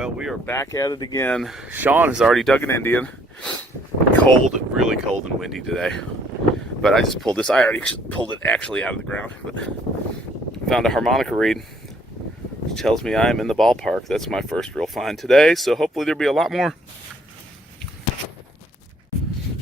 Well, we are back at it again. Sean has already dug an Indian. Cold, really cold and windy today. But I just pulled this. I already pulled it actually out of the ground. But found a harmonica reed, which tells me I am in the ballpark. That's my first real find today. So hopefully there'll be a lot more.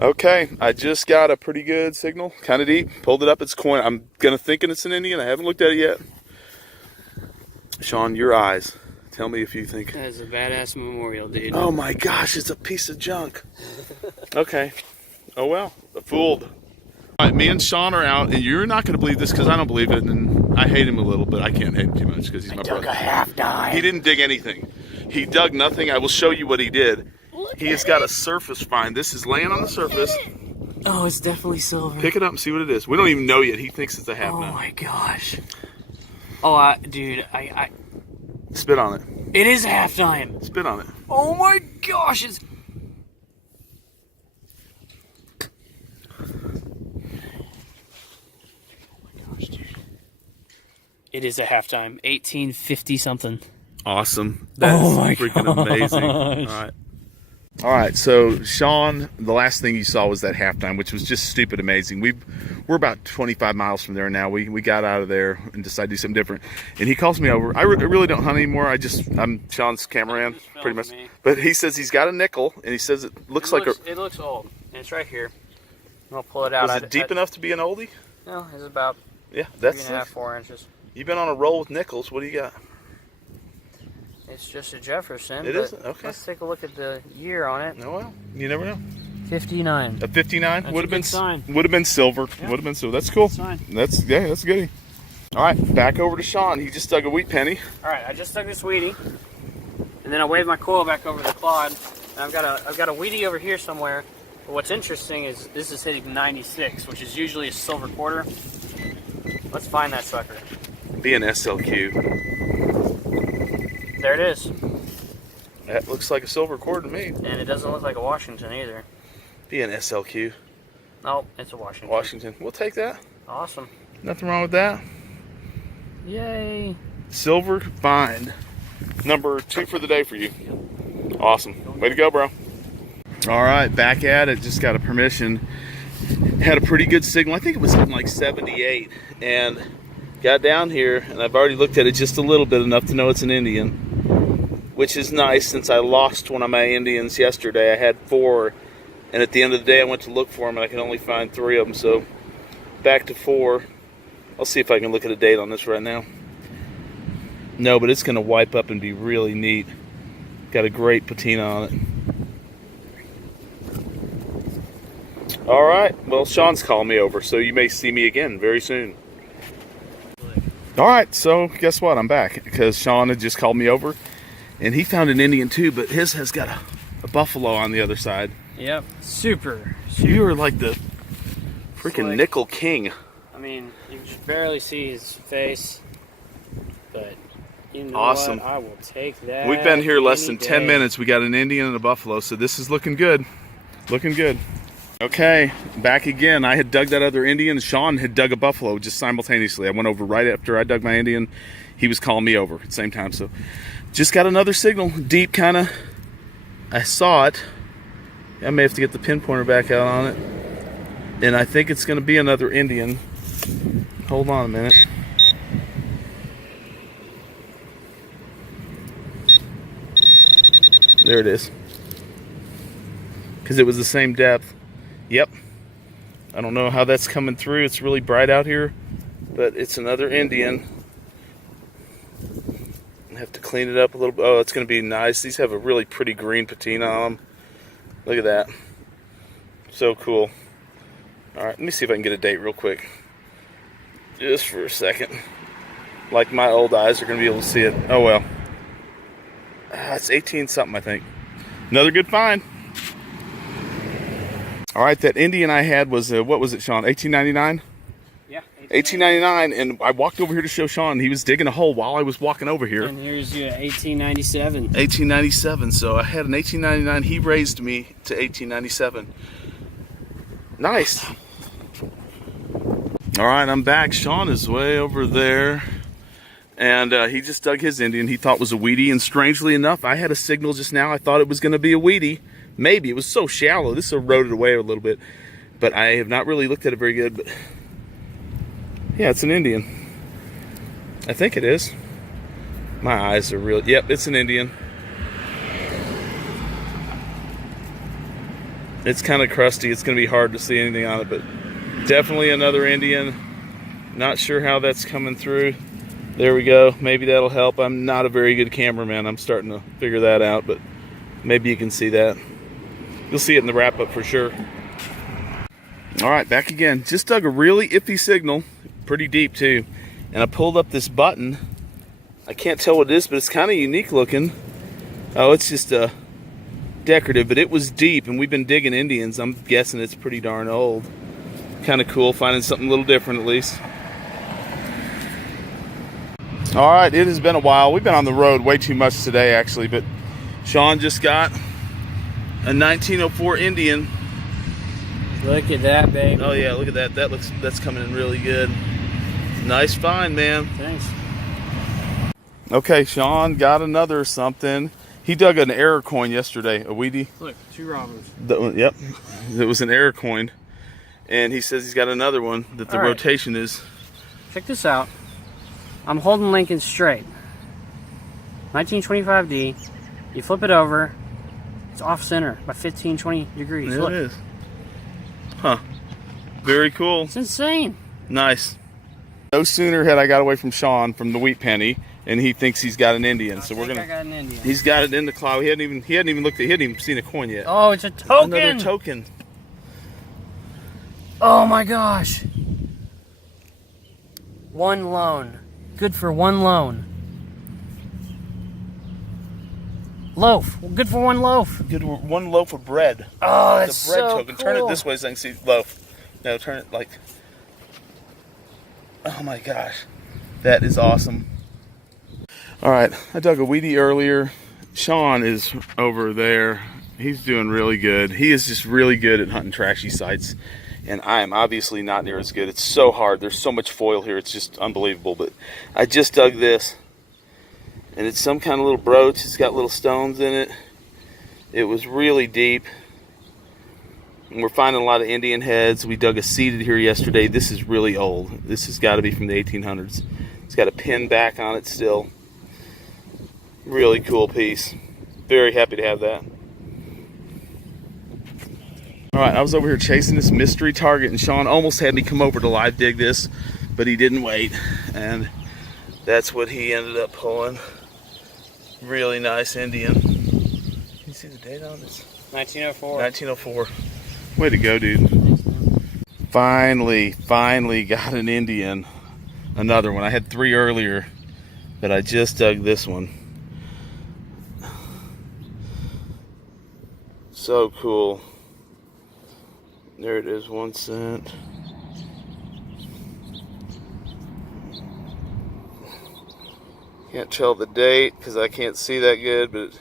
Okay, I just got a pretty good signal, kind of deep. Pulled it up. It's coin. I'm thinking it's an Indian. I haven't looked at it yet. Sean, your eyes. Tell me if you think. That is a badass memorial, dude. Oh my gosh, it's a piece of junk. Okay. Oh well, fooled. All right, me and Sean are out, and you're not going to believe this because I don't believe it, and I hate him a little, but I can't hate him too much because he's my brother. Dug a half dime. He didn't dig anything. He dug nothing. I will show you what he did. He has got a surface find. This is laying on the surface. Oh, it's definitely silver. Pick it up and see what it is. We don't even know yet. He thinks it's a half dime. Oh my gosh. Oh, dude, I Spit on it. It is a half dime. Spit on it. Oh my gosh, it's. It is a half dime. 1850 something. Awesome. That's freaking amazing. All right, so Sean, the last thing you saw was that half dime, which was just stupid amazing. We're about 25 miles from there now. We got out of there and decided to do something different. And he calls me over. I really don't hunt anymore. I'm Sean's cameraman, pretty much. But he says he's got a nickel, and he says it looks like it looks old, and it's right here. I'll pull it out. Is it deep enough to be an oldie? No, it's about 3.5, 4 inches. You've been on a roll with nickels. What do you got? It's just a Jefferson. It isn't? Okay. Let's take a look at the year on it. Oh, well, you never know. 59. A 59 That's would have been sign. Would have been silver. Yeah. Would have been silver. That's cool. That's a goodie. All right, back over to Sean. He just dug a wheat penny. All right, I just dug this Wheatie, and then I waved my coil back over the clod. And I've got a Wheatie over here somewhere. But what's interesting is this is hitting 96, which is usually a silver quarter. Let's find that sucker. Be an SLQ. There it is. That looks like a silver cord to me. And it doesn't look like a Washington either. Be an SLQ. No, it's a Washington. Washington. We'll take that. Awesome. Nothing wrong with that. Yay. Silver find. Number 2 for the day for you. Awesome. Way to go, bro. All right, back at it. Just got a permission. Had a pretty good signal. I think it was hitting like 78. And got down here, and I've already looked at it just a little bit, enough to know it's an Indian, which is nice since I lost one of my Indians yesterday. I had 4, and at the end of the day I went to look for them, and I could only find 3 of them, so back to 4. I'll see if I can look at a date on this right now. No, but it's going to wipe up and be really neat. Got a great patina on it. All right, well, Sean's calling me over, so you may see me again very soon. All right, so guess what? I'm back because Sean had just called me over, and he found an Indian too, but his has got a buffalo on the other side. Yep, super. You are like the freaking nickel king. I mean, you can just barely see his face, but you know awesome. What? I will take that. We've been here less than 10 minutes. We got an Indian and a buffalo, so this is looking good. Looking good. Okay, back again. I had dug that other Indian. Sean had dug a buffalo just simultaneously. I went over right after I dug my Indian. He was calling me over at the same time. So just got another signal. Deep kind of. I saw it. I may have to get the pinpointer back out on it. And I think it's going to be another Indian. Hold on a minute. There it is. Because it was the same depth. Yep. I don't know how that's coming through. It's really bright out here, but it's another Indian. I have to clean it up a little bit. Oh, it's going to be nice. These have a really pretty green patina on them. Look at that. So cool. All right, let me see if I can get a date real quick. Just for a second. Like my old eyes are going to be able to see it. Oh, well. It's 18 something, I think. Another good find. All right, that Indian I had was, what was it, Sean, 1899? Yeah. 1899, and I walked over here to show Sean. He was digging a hole while I was walking over here. And here's your 1897. 1897, so I had an 1899. He raised me to 1897. Nice. All right, I'm back. Sean is way over there And he just dug his Indian he thought was a weedy, and strangely enough, I had a signal just now. I thought it was going to be a weedy. Maybe. It was so shallow. This eroded away a little bit. But I have not really looked at it very good. But yeah, it's an Indian. I think it is. My eyes are real. Yep, it's an Indian. It's kind of crusty. It's going to be hard to see anything on it, but definitely another Indian. Not sure how that's coming through. There we go. Maybe that'll help. I'm not a very good cameraman. I'm starting to figure that out, but maybe you can see that. You'll see it in the wrap-up for sure. All right, back again. Just dug a really iffy signal. Pretty deep, too. And I pulled up this button. I can't tell what it is, but it's kind of unique looking. Oh, it's just a decorative, but it was deep, and we've been digging Indians. I'm guessing it's pretty darn old. Kind of cool, finding something a little different at least. All right, it has been a while. We've been on the road way too much today, actually, but Sean just got a 1904 Indian. Look at that, baby. Oh yeah, look at that. That's coming in really good. Nice find, man. Thanks. Okay, Sean got another something. He dug an error coin yesterday, a weedy. Look, 2 robbers. Yep, it was an error coin, and he says he's got another one that the rotation is. Check this out. I'm holding Lincoln straight. 1925D. You flip it over, it's off center by 15, 20 degrees. There Look. it is. Huh. Very cool. It's insane. Nice. No sooner had I got away from Sean from the wheat penny, and he thinks he's got an Indian. So we're gonna. I got an Indian. He's got it in the cloud. He hadn't even looked at. He hadn't even seen a coin yet. Oh, it's a token. Another token. Oh my gosh. 1 loan. Good for 1 loan. Loaf. Good for 1 loaf. Good 1 loaf of bread. Oh, that's the bread so token. cool. Turn it this way so I can see loaf. No, turn it like. Oh my gosh, that is awesome. All right, I dug a weedy earlier. Sean is over there. He's doing really good. He is just really good at hunting trashy sites, and I am obviously not near as good. It's so hard. There's so much foil here. It's just unbelievable. But I just dug this, and it's some kind of little brooch. It's got little stones in it. It was really deep. And we're finding a lot of Indian heads. We dug a seeded here yesterday. This is really old. This has got to be from the 1800s. It's got a pin back on it still. Really cool piece. Very happy to have that. All right, I was over here chasing this mystery target, and Sean almost had me come over to live dig this, but he didn't wait, and that's what he ended up pulling. Really nice Indian. Can you see the date on this? 1904. 1904. Way to go, dude. Finally got an Indian. Another one. I had 3 earlier, but I just dug this one. So cool. There it is, 1 cent. Can't tell the date because I can't see that good, but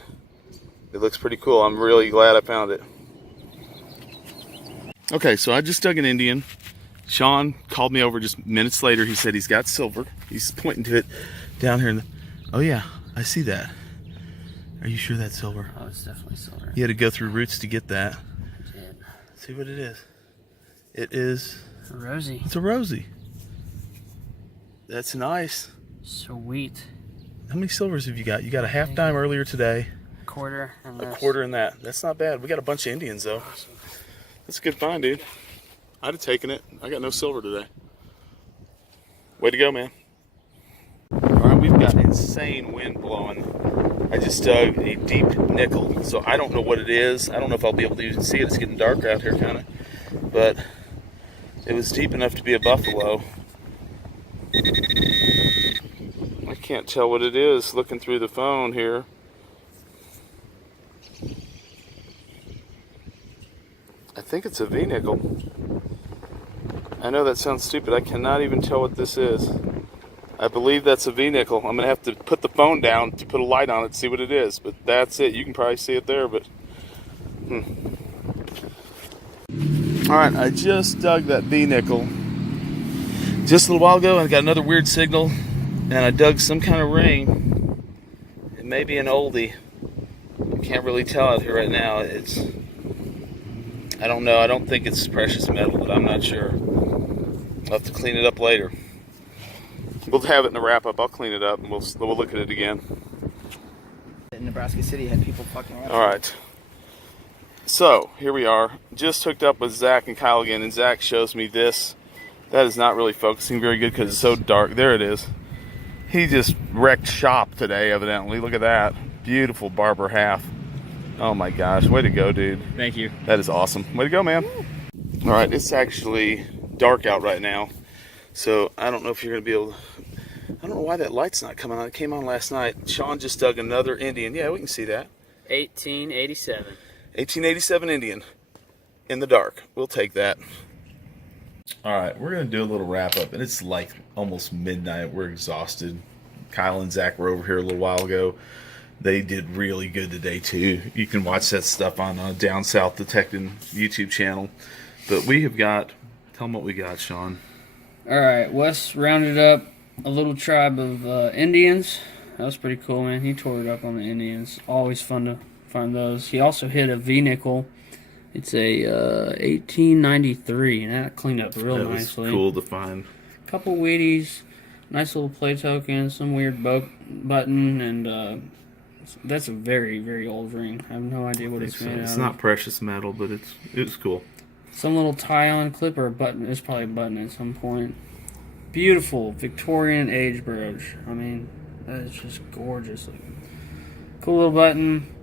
it looks pretty cool. I'm really glad I found it. Okay, so I just dug an Indian. Sean called me over just minutes later. He said he's got silver. He's pointing to it down here. Oh yeah, I see that. Are you sure that's silver? Oh, it's definitely silver. You had to go through roots to get that. I did. See what it is. It is a rosy. It's a rosy. That's nice. Sweet. How many silvers have you got? You got a half dime earlier today. A quarter and a quarter in that. That's not bad. We got a bunch of Indians though. Awesome. That's a good find, dude. I'd have taken it. I got no silver today. Way to go, man. All right, we've got insane wind blowing. I just dug a deep nickel, so I don't know what it is. I don't know if I'll be able to even see it. It's getting dark out here, kind of. But it was deep enough to be a buffalo. I can't tell what it is looking through the phone here. I think it's a VNickel. I know that sounds stupid. I cannot even tell what this is. I believe that's a VNickel. I'm going to have to put the phone down to put a light on it to see what it is. But that's it. You can probably see it there. But Alright, I just dug that VNickel just a little while ago, and I got another weird signal. And I dug some kind of ring. It may be an oldie. I can't really tell out here right now. I don't know. I don't think it's precious metal, but I'm not sure. I'll have to clean it up later. We'll have it in the wrap up. I'll clean it up and we'll look at it again. In Nebraska City, had people fucking around. All right. So here we are. Just hooked up with Zach and Kyle again, and Zach shows me this. That is not really focusing very good because it's so dark. There it is. He just wrecked shop today, evidently. Look at that. Beautiful barber half. Oh my gosh. Way to go, dude. Thank you. That is awesome. Way to go, man. All right. It's actually dark out right now. So I don't know if you're going to be able to... I don't know why that light's not coming on. It came on last night. Sean just dug another Indian. Yeah, we can see that. 1887. 1887 Indian. In the dark. We'll take that. All right, we're going to do a little wrap up, and it's like almost midnight. We're exhausted. Kyle and Zach were over here a little while ago. They did really good today, too. You can watch that stuff on Down South Detecting YouTube channel. But we have got, tell them what we got, Sean. All right, Wes rounded up a little tribe of Indians. That was pretty cool, man. He tore it up on the Indians. Always fun to find those. He also hit a VNickel. It's a 1893, and that cleaned up real nicely. Cool to find. Couple Wheaties, nice little play token, some weird button, and that's a very, very old ring. I have no idea what it's made out of. It's not precious metal, but it's cool. Some little tie-on clip or a button. It's probably a button at some point. Beautiful Victorian age brooch. I mean, that is just gorgeous. Like, cool little button.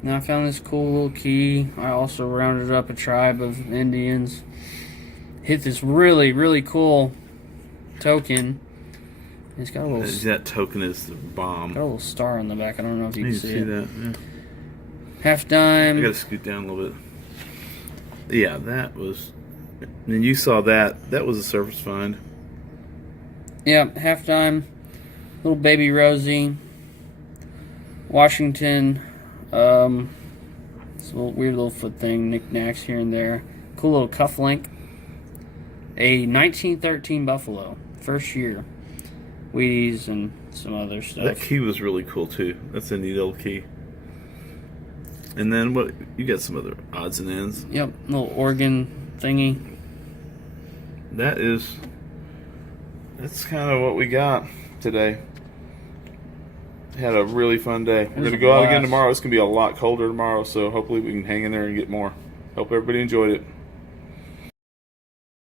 Now I found this cool little key. I also rounded up a tribe of Indians. Hit this really, really cool token. It's got a little... That token is the bomb. Got a little star on the back. I don't know if you can see it. That, yeah. Half dime. I gotta scoot down a little bit. Yeah, that was... And you saw that. That was a surface find. Yeah, half dime. Little baby Rosie. Washington. It's a little weird little foot thing, knickknacks here and there. Cool little cuff link. A 1913 Buffalo, first year. Wheaties and some other stuff. That key was really cool too. That's a neat little key. And then what? You got some other odds and ends. Yep, little organ thingy. That's kind of what we got today. Had a really fun day. We're going to go out again tomorrow. It's going to be a lot colder tomorrow, so hopefully we can hang in there and get more. Hope everybody enjoyed it.